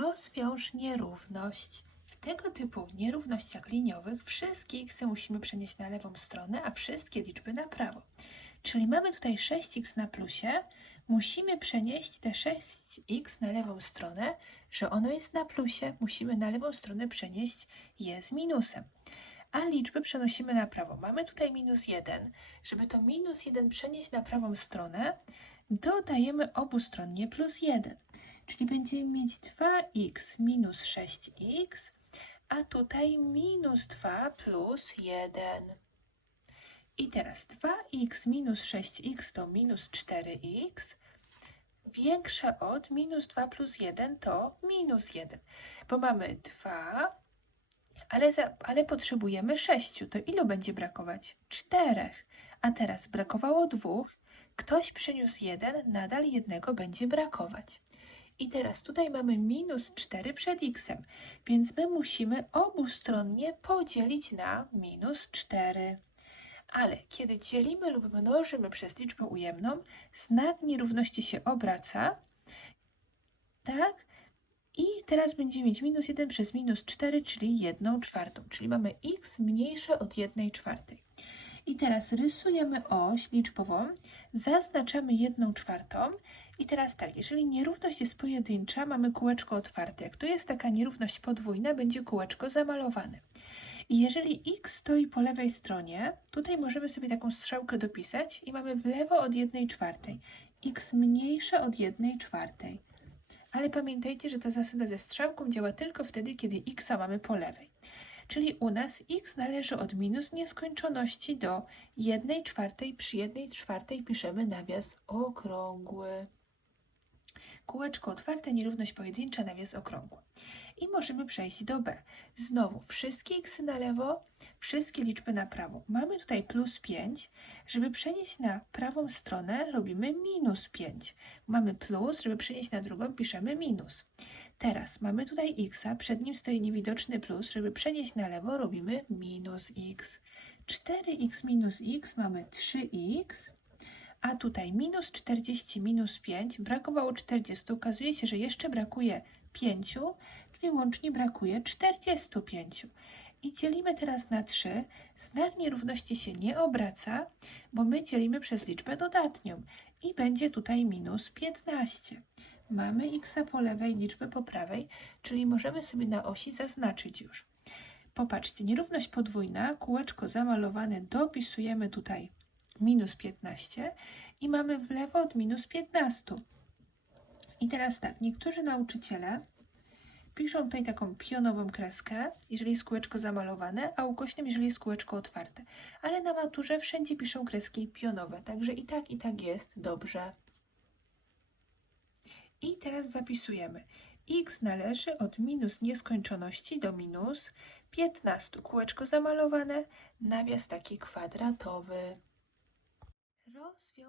Rozwiąż nierówność. W tego typu nierównościach liniowych wszystkie x musimy przenieść na lewą stronę, a wszystkie liczby na prawo. Czyli mamy tutaj 6x na plusie, musimy przenieść te 6x na lewą stronę, że ono jest na plusie, musimy na lewą stronę przenieść je z minusem. A liczby przenosimy na prawo. Mamy tutaj minus 1. Żeby to minus 1 przenieść na prawą stronę, dodajemy obustronnie plus 1. Czyli będziemy mieć 2x minus 6x, a tutaj minus 2 plus 1. I teraz 2x minus 6x to minus 4x, większe od minus 2 plus 1 to minus 1, bo mamy 2, ale, za, ale potrzebujemy 6, to ilu będzie brakować? 4. A teraz brakowało dwóch, ktoś przyniósł 1, nadal jednego będzie brakować. I teraz tutaj mamy minus 4 przed x, więc my musimy obustronnie podzielić na minus 4. Ale kiedy dzielimy lub mnożymy przez liczbę ujemną, znak nierówności się obraca, tak? I teraz będziemy mieć minus 1 przez minus 4, czyli 1 czwartą, czyli mamy x mniejsze od 1 czwartej. I teraz rysujemy oś liczbową, zaznaczamy 1 czwartą i teraz tak, jeżeli nierówność jest pojedyncza, mamy kółeczko otwarte. Jak tu jest taka nierówność podwójna, będzie kółeczko zamalowane. I jeżeli x stoi po lewej stronie, tutaj możemy sobie taką strzałkę dopisać i mamy w lewo od 1 czwartej. x mniejsze od 1 czwartej. Ale pamiętajcie, że ta zasada ze strzałką działa tylko wtedy, kiedy x mamy po lewej. Czyli u nas x należy od minus nieskończoności do 1 czwartej. Przy 1 czwartej piszemy nawias okrągły. Kółeczko otwarte, nierówność pojedyncza, nawias okrągły. I możemy przejść do B. Znowu wszystkie x na lewo, wszystkie liczby na prawo. Mamy tutaj plus 5. Żeby przenieść na prawą stronę, robimy minus 5. Mamy plus, żeby przenieść na drugą, piszemy minus. Teraz mamy tutaj x, przed nim stoi niewidoczny plus. Żeby przenieść na lewo, robimy minus x. 4x minus x mamy 3x. A tutaj minus 40 minus 5, brakowało 40, okazuje się, że jeszcze brakuje 5, czyli łącznie brakuje 45. I dzielimy teraz na 3. Znak nierówności się nie obraca, bo my dzielimy przez liczbę dodatnią i będzie tutaj minus 15. Mamy x po lewej, liczbę po prawej, czyli możemy sobie na osi zaznaczyć już. Popatrzcie, nierówność podwójna, kółeczko zamalowane, dopisujemy tutaj minus 15 i mamy w lewo od minus 15. I teraz tak, niektórzy nauczyciele piszą tutaj taką pionową kreskę, jeżeli jest kółeczko zamalowane, a ukośnym, jeżeli jest kółeczko otwarte. Ale na maturze wszędzie piszą kreski pionowe, także i tak, i tak jest dobrze. I teraz zapisujemy. x należy od minus nieskończoności do minus 15. Kółeczko zamalowane, nawias taki kwadratowy.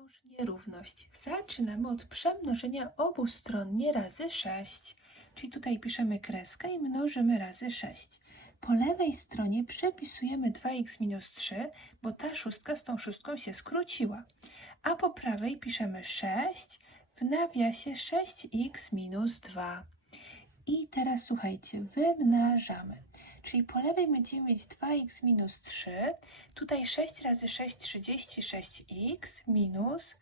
Rozwiąż nierówność. Zaczynamy od przemnożenia obustronnie razy 6. Czyli tutaj piszemy kreskę i mnożymy razy 6. Po lewej stronie przepisujemy 2x minus 3, bo ta szóstka z tą szóstką się skróciła. A po prawej piszemy 6 w nawiasie 6x minus 2. I teraz słuchajcie, wymnażamy. Czyli po lewej będziemy mieć 2x minus 3. Tutaj 6 razy 6, 36x minus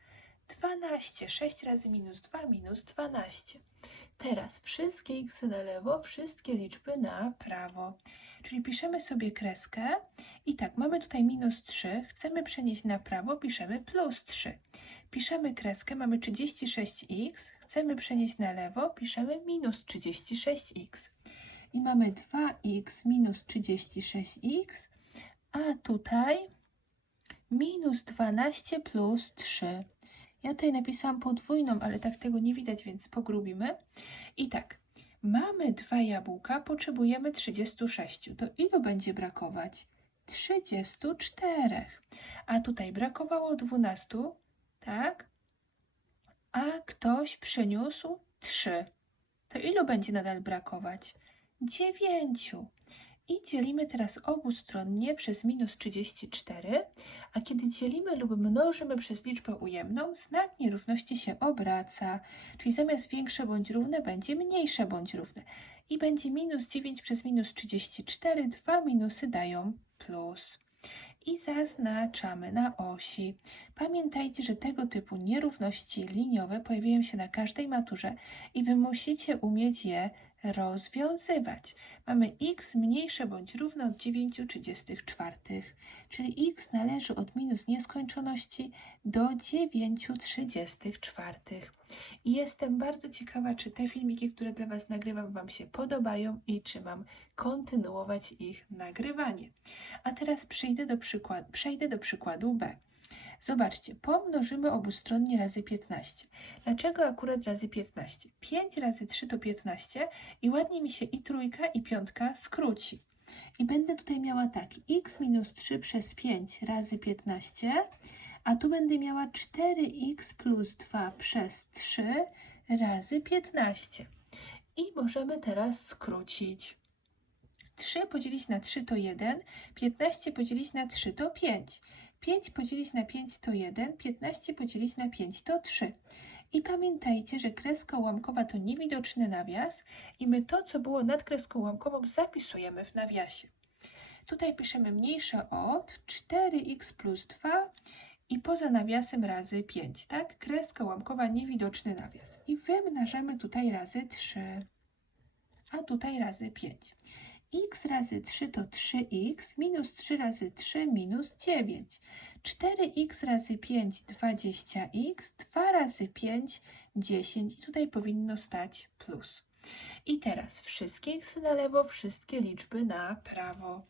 12. 6 razy minus 2 minus 12. Teraz wszystkie x na lewo, wszystkie liczby na prawo. Czyli piszemy sobie kreskę i tak, mamy tutaj minus 3, chcemy przenieść na prawo, piszemy plus 3. Piszemy kreskę, mamy 36x, chcemy przenieść na lewo, piszemy minus 36x. I mamy 2x minus 36x, a tutaj minus 12 plus 3. Ja tutaj napisałam podwójną, ale tak tego nie widać, więc pogrubimy. I tak, mamy dwa jabłka, potrzebujemy 36. To ilu będzie brakować? 34. A tutaj brakowało 12, tak? A ktoś przyniósł 3. To ilu będzie nadal brakować? 9. I dzielimy teraz obustronnie przez minus 34, a kiedy dzielimy lub mnożymy przez liczbę ujemną, znak nierówności się obraca, czyli zamiast większe bądź równe będzie mniejsze bądź równe. I będzie minus 9 przez minus 34, dwa minusy dają plus. I zaznaczamy na osi. Pamiętajcie, że tego typu nierówności liniowe pojawiają się na każdej maturze i Wy musicie umieć je rozwiązywać. Mamy x mniejsze bądź równe od 9,34, czyli x należy od minus nieskończoności do 9,34. I jestem bardzo ciekawa, czy te filmiki, które dla Was nagrywam, Wam się podobają i czy mam kontynuować ich nagrywanie. A teraz przejdę do, przykład, przejdę do przykładu B. Zobaczcie, pomnożymy obustronnie razy 15. Dlaczego akurat razy 15? 5 razy 3 to 15 i ładnie mi się i trójka i piątka skróci. I będę tutaj miała tak, x minus 3 przez 5 razy 15, a tu będę miała 4x plus 2 przez 3 razy 15. I możemy teraz skrócić. 3 podzielić na 3 to 1, 15 podzielić na 3 to 5. 5 podzielić na 5 to 1, 15 podzielić na 5 to 3. I pamiętajcie, że kreska ułamkowa to niewidoczny nawias i my to, co było nad kreską ułamkową, zapisujemy w nawiasie. Tutaj piszemy mniejsze od 4x plus 2 i poza nawiasem razy 5, tak? Kreska ułamkowa, niewidoczny nawias. I wymnażamy tutaj razy 3, a tutaj razy 5 x razy 3 to 3x, minus 3 razy 3 minus 9. 4x razy 5 20x, 2 razy 5 10 i tutaj powinno stać plus. I teraz wszystkie x na lewo, wszystkie liczby na prawo.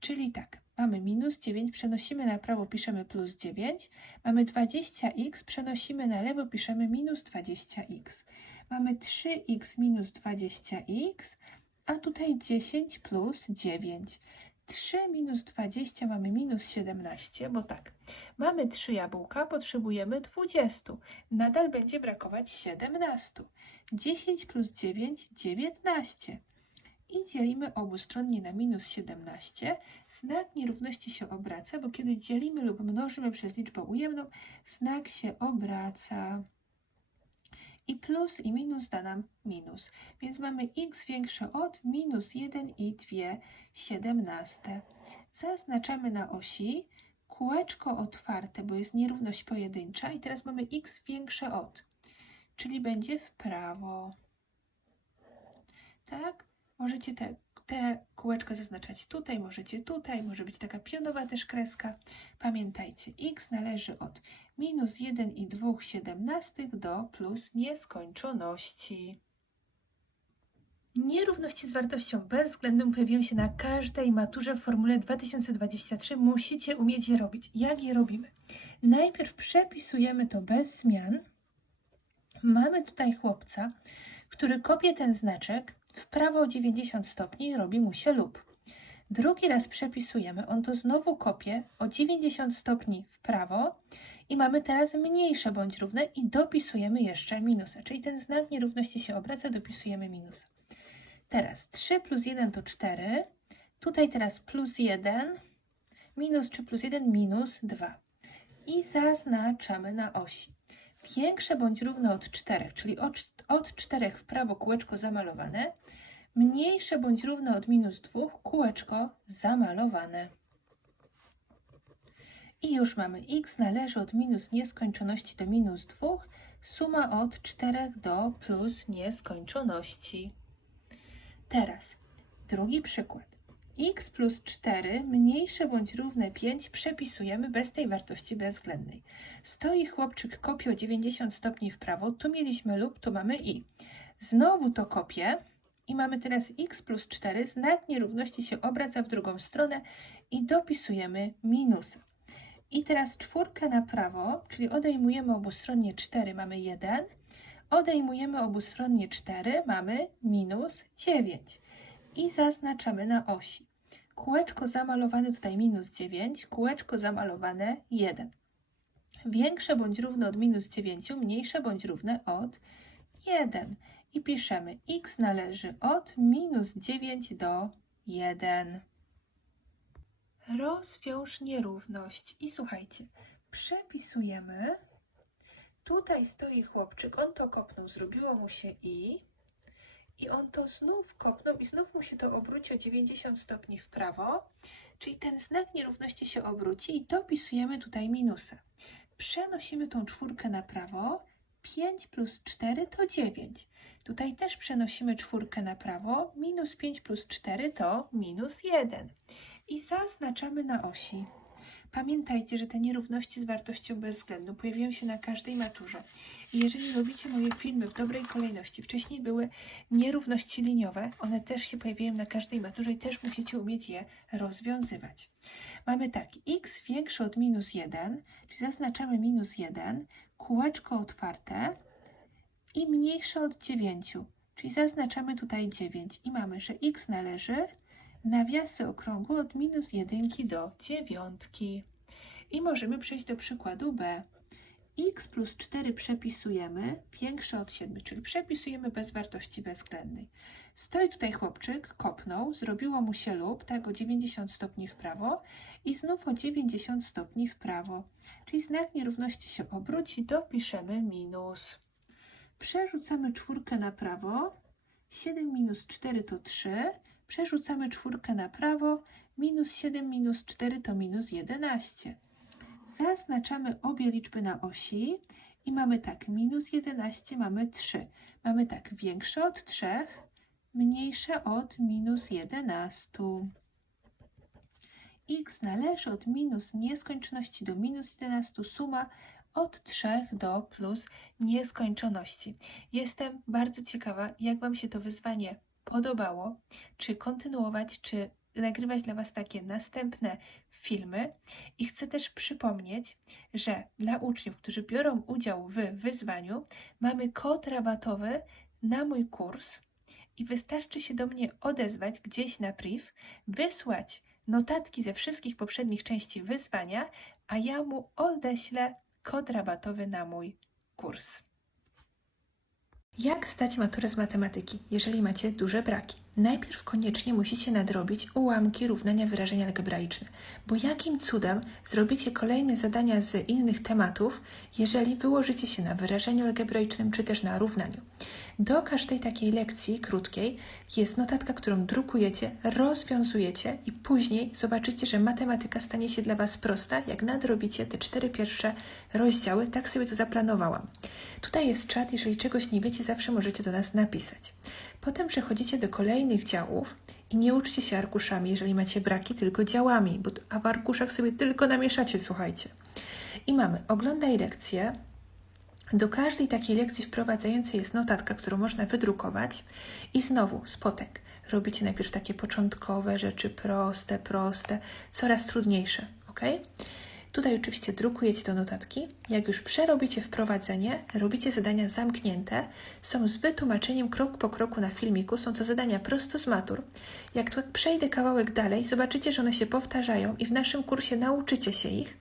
Czyli tak, mamy minus 9, przenosimy na prawo, piszemy plus 9. Mamy 20x, przenosimy na lewo, piszemy minus 20x. Mamy 3x minus 20x, a tutaj 10 plus 9. 3 minus 20 mamy minus 17, bo tak, mamy 3 jabłka, potrzebujemy 20. Nadal będzie brakować 17. 10 plus 9, 19. I dzielimy obustronnie na minus 17. Znak nierówności się obraca, bo kiedy dzielimy lub mnożymy przez liczbę ujemną, znak się obraca i plus i minus da nam minus. Więc mamy x większe od minus 1 i 2 siedemnaste. Zaznaczamy na osi kółeczko otwarte, bo jest nierówność pojedyncza i teraz mamy x większe od, czyli będzie w prawo. Tak? Możecie te, te kółeczka zaznaczać tutaj, możecie tutaj, może być taka pionowa też kreska. Pamiętajcie, x należy od minus 1,2 siedemnastych do plus nieskończoności. Nierówności z wartością bezwzględną pojawiają się na każdej maturze w formule 2023. Musicie umieć je robić. Jak je robimy? Najpierw przepisujemy to bez zmian. Mamy tutaj chłopca, który kopie ten znaczek w prawo o 90 stopni robi mu się lub. Drugi raz przepisujemy, on to znowu kopie o 90 stopni w prawo i mamy teraz mniejsze bądź równe i dopisujemy jeszcze minusa, czyli ten znak nierówności się obraca, dopisujemy minusa. Teraz 3 plus 1 to 4, tutaj teraz plus 1, minus 3 plus 1, minus 2. I zaznaczamy na osi. Większe bądź równe od 4, czyli od, od 4 w prawo kółeczko zamalowane, mniejsze bądź równe od minus 2, kółeczko zamalowane. I już mamy x należy od minus nieskończoności do minus 2, suma od 4 do plus nieskończoności. Teraz drugi przykład. X plus 4 mniejsze bądź równe 5 przepisujemy bez tej wartości bezwzględnej. Stoi chłopczyk, kopie o 90 stopni w prawo, tu mieliśmy lub, tu mamy i. Znowu to kopię i mamy teraz x plus 4, znak nierówności się obraca w drugą stronę i dopisujemy minusa. I teraz czwórkę na prawo, czyli odejmujemy obustronnie 4, mamy 1. Odejmujemy obustronnie 4, mamy minus 9. I zaznaczamy na osi. Kółeczko zamalowane tutaj minus 9, kółeczko zamalowane 1. Większe bądź równe od minus 9, mniejsze bądź równe od 1. I piszemy x należy od minus 9 do 1. Rozwiąż nierówność. I słuchajcie, przepisujemy. Tutaj stoi chłopczyk, on to kopnął, zrobiło mu się i. I on to znów kopnął i znów mu się to obróci o 90 stopni w prawo. Czyli ten znak nierówności się obróci i dopisujemy tutaj minusa. Przenosimy tą czwórkę na prawo. 5 plus 4 to 9. Tutaj też przenosimy czwórkę na prawo. Minus 5 plus 4 to minus 1. I zaznaczamy na osi. Pamiętajcie, że te nierówności z wartością bezwzględną pojawiają się na każdej maturze. I jeżeli robicie moje filmy w dobrej kolejności, wcześniej były nierówności liniowe, one też się pojawiają na każdej maturze i też musicie umieć je rozwiązywać. Mamy tak, x większe od minus 1, czyli zaznaczamy minus 1, kółeczko otwarte i mniejsze od 9, czyli zaznaczamy tutaj 9 i mamy, że x należy nawiasy okrągłe od minus 1 do 9. I możemy przejść do przykładu B. x plus 4 przepisujemy większe od 7, czyli przepisujemy bez wartości bezwzględnej. Stoi tutaj chłopczyk, kopnął, zrobiło mu się lub, tak o 90 stopni w prawo i znów o 90 stopni w prawo. Czyli znak nierówności się obróci, dopiszemy minus. Przerzucamy czwórkę na prawo, 7 minus 4 to 3, przerzucamy czwórkę na prawo, minus 7 minus 4 to minus 11. Zaznaczamy obie liczby na osi i mamy tak, minus 11 mamy 3. Mamy tak, większe od 3, mniejsze od minus 11. x należy od minus nieskończoności do minus 11, suma od 3 do plus nieskończoności. Jestem bardzo ciekawa, jak Wam się to wyzwanie podobało, czy kontynuować, czy nagrywać dla Was takie następne filmy. I chcę też przypomnieć, że dla uczniów, którzy biorą udział w wyzwaniu, mamy kod rabatowy na mój kurs i wystarczy się do mnie odezwać gdzieś na priv, wysłać notatki ze wszystkich poprzednich części wyzwania, a ja mu odeślę kod rabatowy na mój kurs. Jak zdać maturę z matematyki, jeżeli macie duże braki? Najpierw koniecznie musicie nadrobić ułamki równania wyrażenia algebraiczne, bo jakim cudem zrobicie kolejne zadania z innych tematów, jeżeli wyłożycie się na wyrażeniu algebraicznym czy też na równaniu. Do każdej takiej lekcji krótkiej jest notatka, którą drukujecie, rozwiązujecie i później zobaczycie, że matematyka stanie się dla Was prosta, jak nadrobicie te cztery pierwsze rozdziały. Tak sobie to zaplanowałam. Tutaj jest czat, jeżeli czegoś nie wiecie, zawsze możecie do nas napisać. Potem przechodzicie do kolejnych działów i nie uczcie się arkuszami, jeżeli macie braki, tylko działami, bo a w arkuszach sobie tylko namieszacie, słuchajcie. I mamy oglądaj lekcję. Do każdej takiej lekcji wprowadzającej jest notatka, którą można wydrukować i znowu spotek. Robicie najpierw takie początkowe rzeczy, proste, proste, coraz trudniejsze, ok? Tutaj oczywiście drukujecie do notatki. Jak już przerobicie wprowadzenie, robicie zadania zamknięte. Są z wytłumaczeniem krok po kroku na filmiku. Są to zadania prosto z matur. Jak tu przejdę kawałek dalej, zobaczycie, że one się powtarzają i w naszym kursie nauczycie się ich.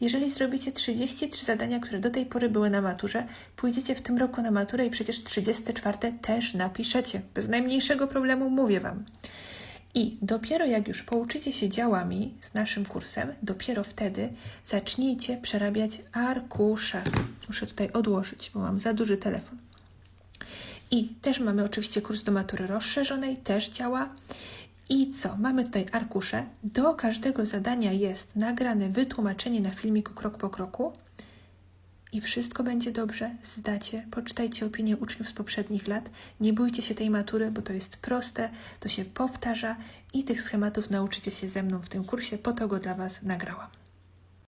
Jeżeli zrobicie 33 zadania, które do tej pory były na maturze, pójdziecie w tym roku na maturę i przecież 34 też napiszecie. Bez najmniejszego problemu mówię Wam. I dopiero jak już pouczycie się działami z naszym kursem, dopiero wtedy zacznijcie przerabiać arkusze. Muszę tutaj odłożyć, bo mam za duży telefon. I też mamy oczywiście kurs do matury rozszerzonej, też działa. I co? Mamy tutaj arkusze. Do każdego zadania jest nagrane wytłumaczenie na filmiku krok po kroku i wszystko będzie dobrze, zdacie, poczytajcie opinie uczniów z poprzednich lat, nie bójcie się tej matury, bo to jest proste, to się powtarza i tych schematów nauczycie się ze mną w tym kursie, po to go dla Was nagrałam.